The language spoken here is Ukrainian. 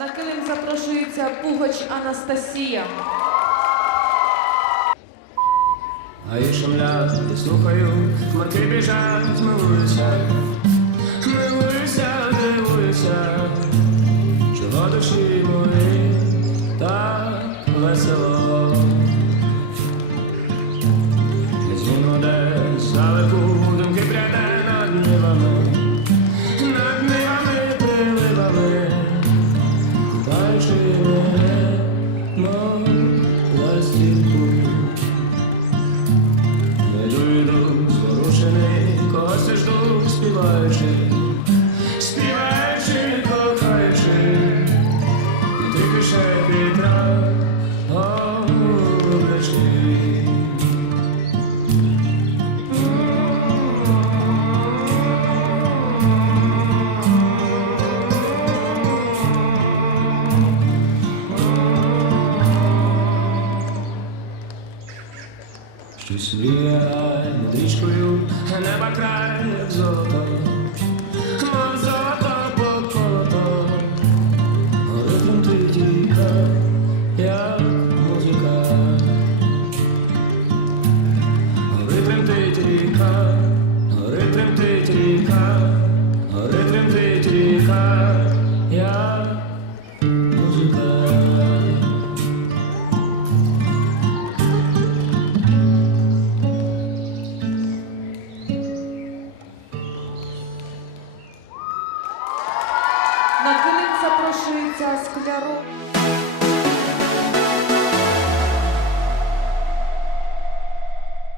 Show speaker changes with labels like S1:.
S1: На килим запрошується Пугач Анастасія.
S2: А я шумлять, я слухаю, хмарки біжать, милуюся, милуюся, дивуюся, чого душі мої так весело. Співаючи, співаючи, кохаючи, тільки ще вітра обличчі. Щось над річкою, неба край, як золото.